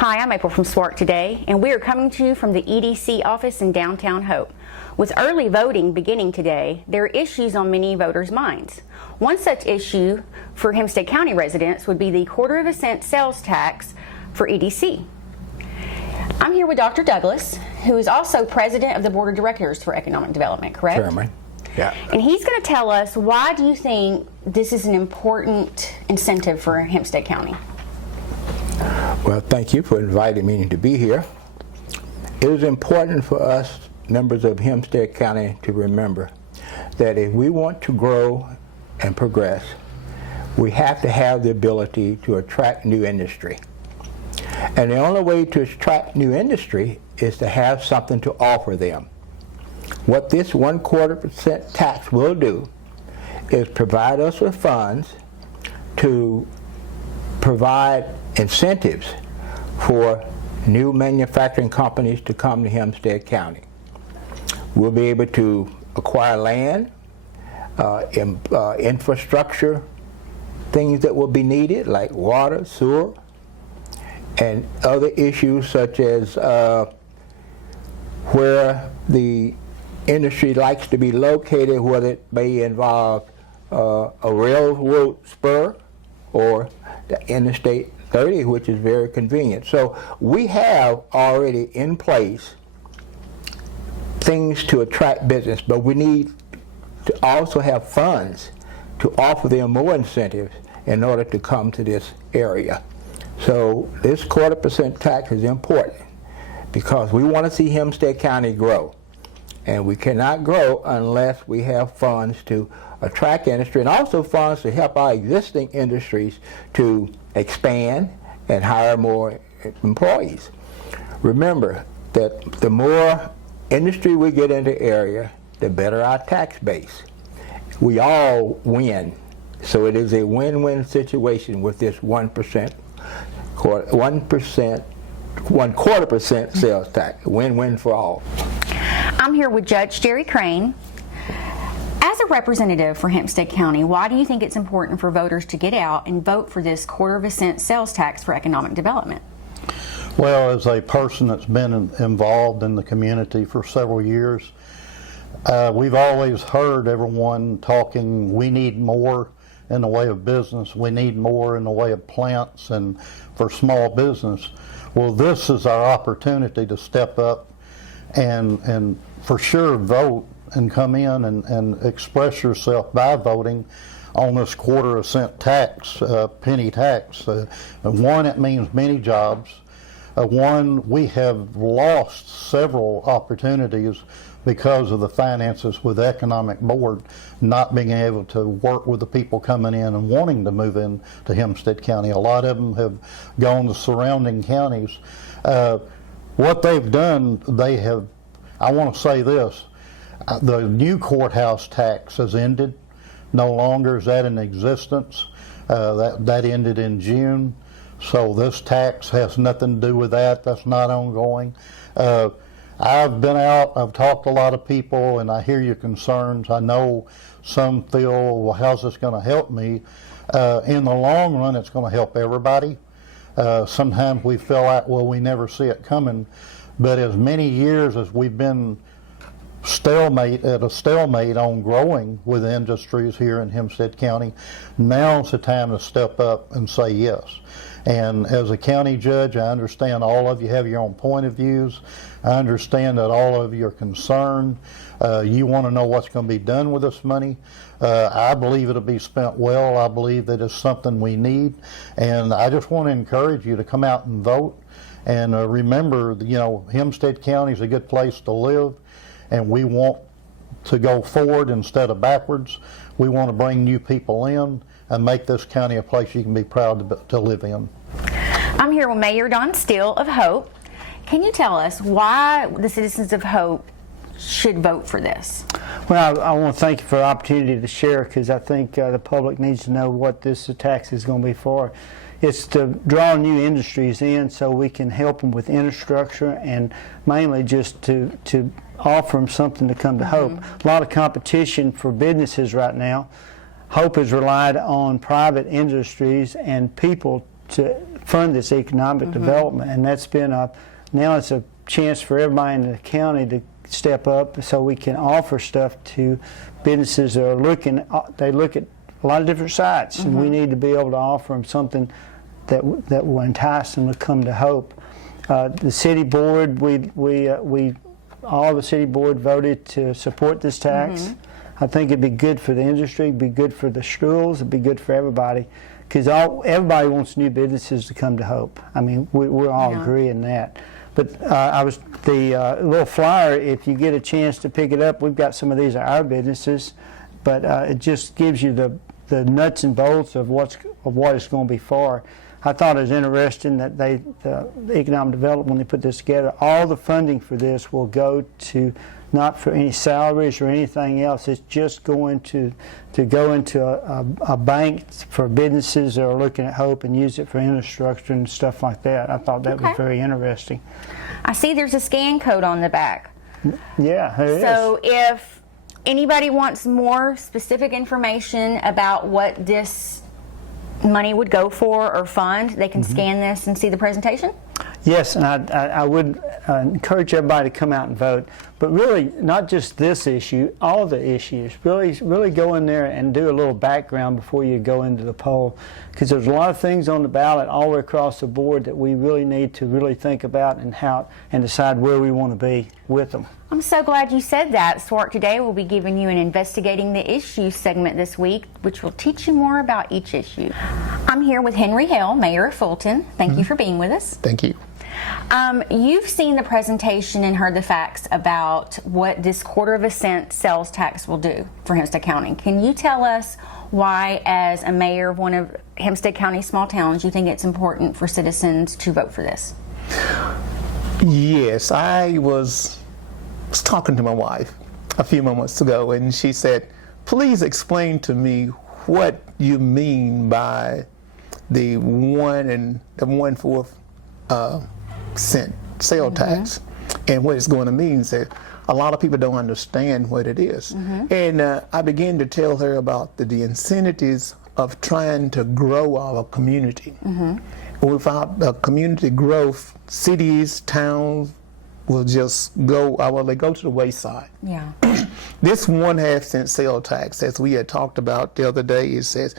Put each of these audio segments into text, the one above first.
Hi, I'm April from SWARC Today, and we are coming to you from the EDC office in downtown Hope. With early voting beginning today, there are issues on many voters' minds. One such issue for Hempstead County residents would be the quarter-of-a-cent sales tax for EDC. I'm here with Dr. Douglas, who is also president of the Board of Directors for Economic Development, correct? Chairman. Yeah. And he's going to tell us, why do you think this is an important incentive for Hempstead County? Well, thank you for inviting me to be here. It is important for us, members of Hempstead County, to remember that if we want to grow and progress, we have to have the ability to attract new industry. And the only way to attract new industry is to have something to offer them. What this 1/4% tax will do is provide us with funds to provide incentives for new manufacturing companies to come to Hempstead County. We'll be able to acquire land, infrastructure, things that will be needed like water, sewer, and other issues such as where the industry likes to be located, whether it may involve a railroad spur or the Interstate 30, which is very convenient. So we have already in place things to attract business, but we need to also have funds to offer them more incentives in order to come to this area. So this 1/4% tax is important because we want to see Hempstead County grow. And we cannot grow unless we have funds to attract industry and also funds to help our existing industries to expand and hire more employees. Remember that the more industry we get into the area, the better our tax base. We all win. So it is a win-win situation with this 1/4% sales tax. Win-win for all. I'm here with Judge Jerry Crane. As a representative for Hempstead County, why do you think it's important for voters to get out and vote for this 1/4% sales tax for economic development? Well, as a person that's been involved in the community for several years, we've always heard everyone talking, we need more in the way of business, we need more in the way of plants and for small business. Well, this is our opportunity to step up and for sure vote and come in and express yourself by voting on this 1/4% tax, penny tax. One, it means many jobs. One, we have lost several opportunities because of the finances with the Economic Board not being able to work with the people coming in and wanting to move in to Hempstead County. A lot of them have gone to surrounding counties. What they've done, I want to say this, the new courthouse tax has ended. No longer is that in existence. That ended in June. So this tax has nothing to do with that. That's not ongoing. I've been out, I've talked to a lot of people, and I hear your concerns. I know some feel, well, how's this going to help me? In the long run, it's going to help everybody. Sometimes we feel like, well, we never see it coming. But as many years as we've been at a stalemate on growing with industries here in Hempstead County, now's the time to step up and say yes. And as a county judge, I understand all of you have your own point of views. I understand that all of you are concerned. You want to know what's going to be done with this money. I believe it'll be spent well. I believe that it's something we need. And I just want to encourage you to come out and vote. And remember, Hempstead County is a good place to live. And we want to go forward instead of backwards. We want to bring new people in and make this county a place you can be proud to live in. I'm here with Mayor Don Steele of Hope. Can you tell us why the citizens of Hope should vote for this? Well, I want to thank you for the opportunity to share, because I think the public needs to know what this tax is going to be for. It's to draw new industries in so we can help them with infrastructure, and mainly just to offer them something to come to Hope. A lot of competition for businesses right now. Hope has relied on private industries and people fund this economic development, and that's been now it's a chance for everybody in the county to step up so we can offer stuff to businesses that are they look at a lot of different sites, and we need to be able to offer them something that will entice them to come to Hope. The city board, all the city board voted to support this tax. I think it'd be good for the industry, it'd be good for the schools, it'd be good for everybody, because everybody wants new businesses to come to Hope. I mean, we're all agreeing that. But the little flyer, if you get a chance to pick it up, we've got some of these are our businesses, but it just gives you the nuts and bolts of what it's going to be for. I thought it was interesting that the economic development, when they put this together, all the funding for this will go to not for any salaries or anything else. It's just going to go into a bank for businesses that are looking at Hope and use it for infrastructure and stuff like that. I thought that was very interesting. I see there's a scan code on the back. Yeah, there is. So if anybody wants more specific information about what this money would go for or fund, they can scan this and see the presentation? Yes, and I would encourage everybody to come out and vote. But really, not just this issue, all the issues. Really go in there and do a little background before you go into the poll, because there's a lot of things on the ballot all the way across the board that we really need to really think about and decide where we want to be with them. I'm so glad you said that. Swart today will be giving you an Investigating the Issue segment this week, which will teach you more about each issue. I'm here with Henry Hale, Mayor of Fulton. Thank you for being with us. Thank you. You've seen the presentation and heard the facts about what this $0.25 sales tax will do for Hempstead County. Can you tell us why, as a mayor of one of Hempstead County's small towns, you think it's important for citizens to vote for this? Yes, I was talking to my wife a few moments ago, and she said, please explain to me what you mean by the 1 1/4 cent sale tax and what it's going to mean. So a lot of people don't understand what it is. And I began to tell her about the incentives of trying to grow our community. Without community growth, cities, towns will just go to the wayside. Yeah. This 1/2 cent sale tax, as we had talked about the other day, it says,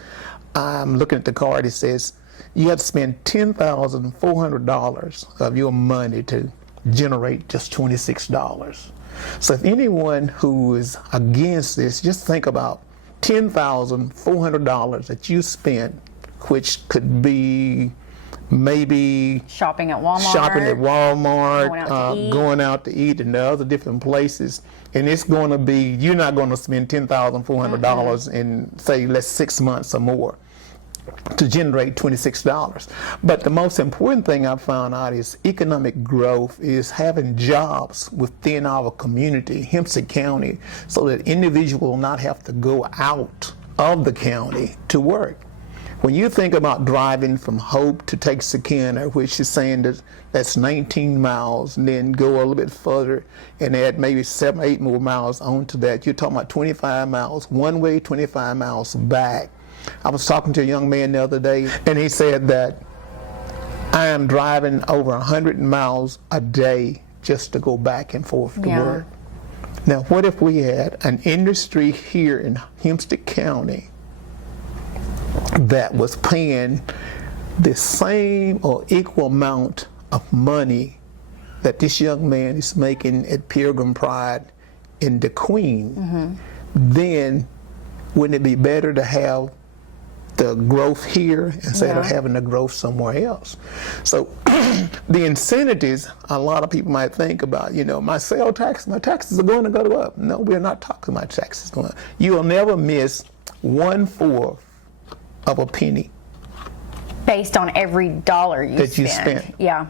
I'm looking at the card, it says, you have to spend $10,400 of your money to generate just $26. So if anyone who is against this, just think about $10,400 that you spent, which could be maybe Shopping at Walmart. Going out to eat and other different places. And it's going to be, you're not going to spend $10,400 in, say, 6 months or more to generate $26. But the most important thing I found out is economic growth is having jobs within our community, Hempstead County, so that individuals will not have to go out of the county to work. When you think about driving from Hope to Texarkana, which is saying that that's 19 miles, and then go a little bit further and add maybe 7 or 8 more miles onto that, you're talking about 25 miles one way, 25 miles back. I was talking to a young man the other day, and he said that I am driving over 100 miles a day just to go back and forth to work. Now, what if we had an industry here in Hempstead County that was paying the same or equal amount of money that this young man is making at Pilgrim Pride in the Queen? Then wouldn't it be better to have the growth here instead of having the growth somewhere else? So the incentives, a lot of people might think about, my taxes are going to go up. No, we're not talking about taxes going up. You will never miss 1/4 of a penny Based on every dollar you spend. Yeah.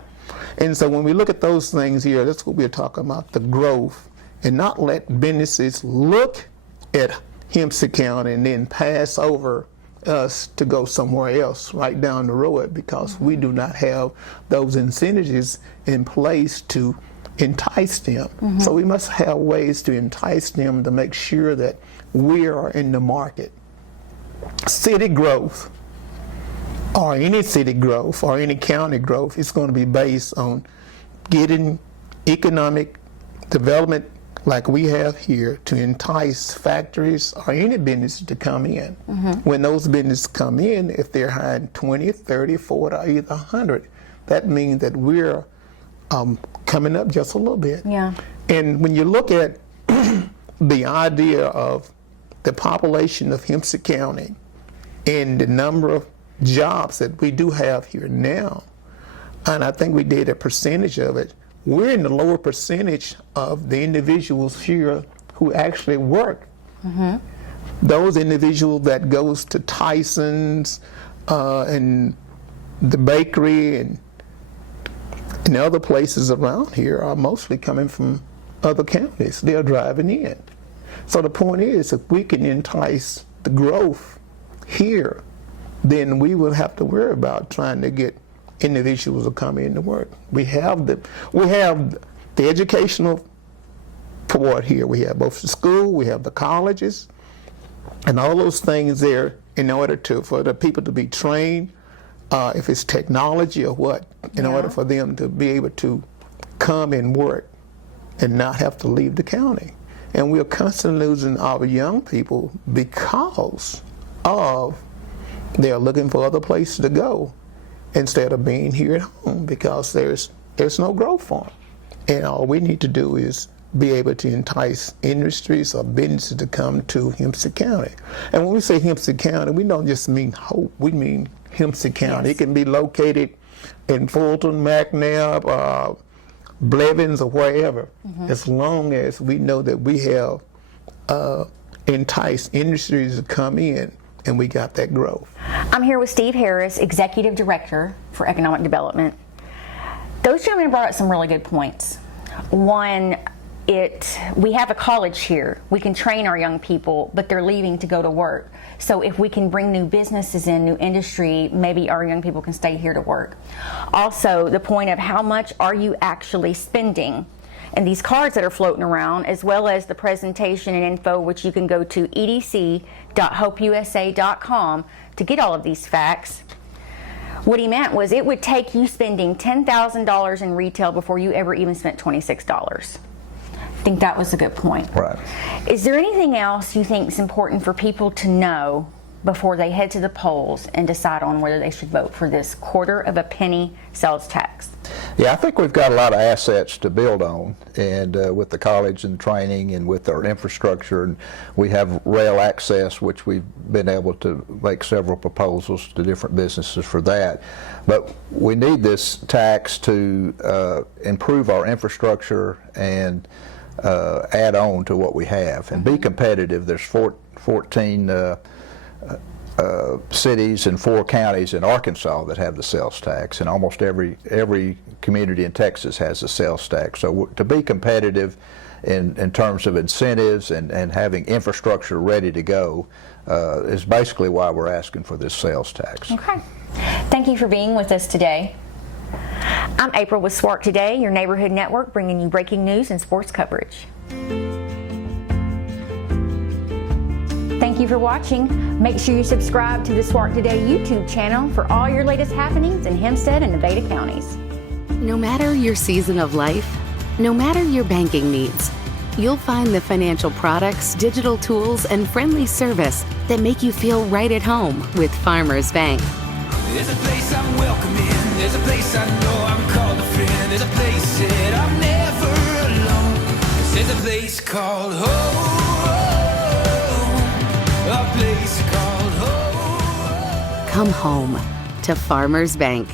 And so when we look at those things here, that's what we're talking about, the growth, and not let businesses look at Hempstead County and then pass over us to go somewhere else right down the road, because we do not have those incentives in place to entice them. So we must have ways to entice them to make sure that we are in the market. City growth or any city growth or any county growth is going to be based on getting economic development like we have here to entice factories or any business to come in. When those businesses come in, if they're hiring 20, 30, 40, or either 100, that means that we're coming up just a little bit. Yeah. And when you look at the idea of the population of Hempstead County and the number of jobs that we do have here now, and I think we did a percentage of it, we're in the lower percentage of the individuals here who actually work. Those individuals that goes to Tyson's and the bakery and other places around here are mostly coming from other counties. They're driving in. So the point is, if we can entice the growth here, then we will have to worry about trying to get individuals to come in to work. We have the educational part here. We have both the school, we have the colleges, and all those things there in order for the people to be trained, if it's technology or what, in order for them to be able to come and work and not have to leave the county. And we're constantly losing our young people because of they're looking for other places to go instead of being here at home, because there's no growth for them. And all we need to do is be able to entice industries or businesses to come to Hempstead County. And when we say Hempstead County, we don't just mean Hope, we mean Hempstead County. It can be located in Fulton, McNabb, Blevins, or wherever, as long as we know that we have enticed industries to come in and we got that growth. I'm here with Steve Harris, Executive Director for Economic Development. Those gentlemen brought up some really good points. One, we have a college here. We can train our young people, but they're leaving to go to work. So if we can bring new businesses in, new industry, maybe our young people can stay here to work. Also, the point of how much are you actually spending? And these cards that are floating around, as well as the presentation and info, which you can go to edc.hopeusa.com to get all of these facts. What he meant was it would take you spending $10,000 in retail before you ever even spent $26. I think that was a good point. Right. Is there anything else you think is important for people to know before they head to the polls and decide on whether they should vote for this quarter-of-a-penny sales tax? Yeah, I think we've got a lot of assets to build on, and with the college and training and with our infrastructure, and we have rail access, which we've been able to make several proposals to different businesses for that. But we need this tax to improve our infrastructure and add on to what we have and be competitive. There's 14 cities and 4 counties in Arkansas that have the sales tax, and almost every community in Texas has a sales tax. So to be competitive in terms of incentives and having infrastructure ready to go is basically why we're asking for this sales tax. Okay. Thank you for being with us today. I'm April with SWART Today, your neighborhood network, bringing you breaking news and sports coverage. Thank you for watching. Make sure you subscribe to the SWART Today YouTube channel for all your latest happenings in Hempstead and Nevada counties. No matter your season of life, no matter your banking needs, you'll find the financial products, digital tools, and friendly service that make you feel right at home with Farmers Bank. There's a place I'm welcome in. There's a place I know I'm called a friend. There's a place that I'm never alone. There's a place called home. A place called home. Come home to Farmers Bank.